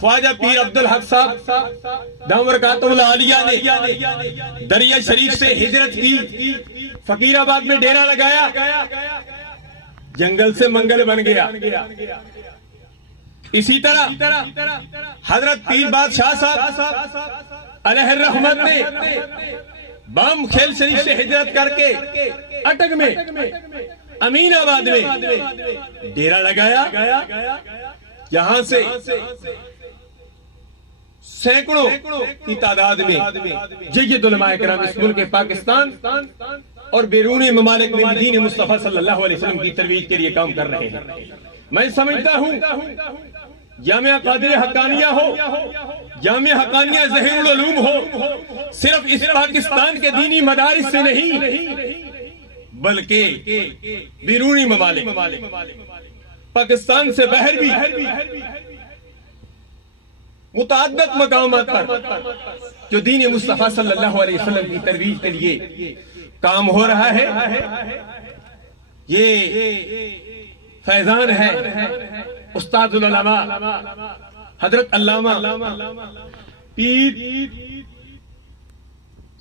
خواجہ پیر عبدالحق صاحب دام برکاتہ العالیہ نے دریا شریف سے ہجرت کی، فقیر آباد میں ڈیرہ لگایا، جنگل سے منگل بن گیا۔ اسی طرح حضرت پیر بادشاہ صاحب علیہ الرحمت نے بام کھیل شریف سے ہجرت کر کے اٹک میں امین آباد میں ڈیرہ لگایا۔ یہاں سے سینکڑوں کی تعداد میں جید علماء کرام اس ملک پاکستان اور بیرون ممالک میں دین مصطفیٰ صلی اللہ علیہ وسلم کی ترویج کے لیے کام کر رہے ہیں۔ میں سمجھتا ہوں جامعہ قادریہ حقانیہ ہو، جامعہ حقانیہ ظہیر العلوم ہو، صرف اس پاکستان کے دینی مدارس سے نہیں بلکہ بیرونی ممالک پاکستان سے باہر بھی متعدد مقامات پر جو دین مصطفیٰ صلی اللہ علیہ وسلم کی ترویج کے لیے کام ہو رہا ہے، یہ فیضان ہے استاد العلماء حضرت علامہ پیر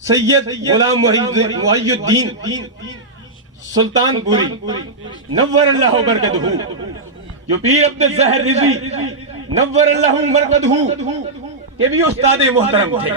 سید غلام محی الدین سلطان پوری نور اللہ برکتہ، جو پیر عبد الظاہر رضوی نور اللہ مرکزہ کے بھی استاد محترم تھے۔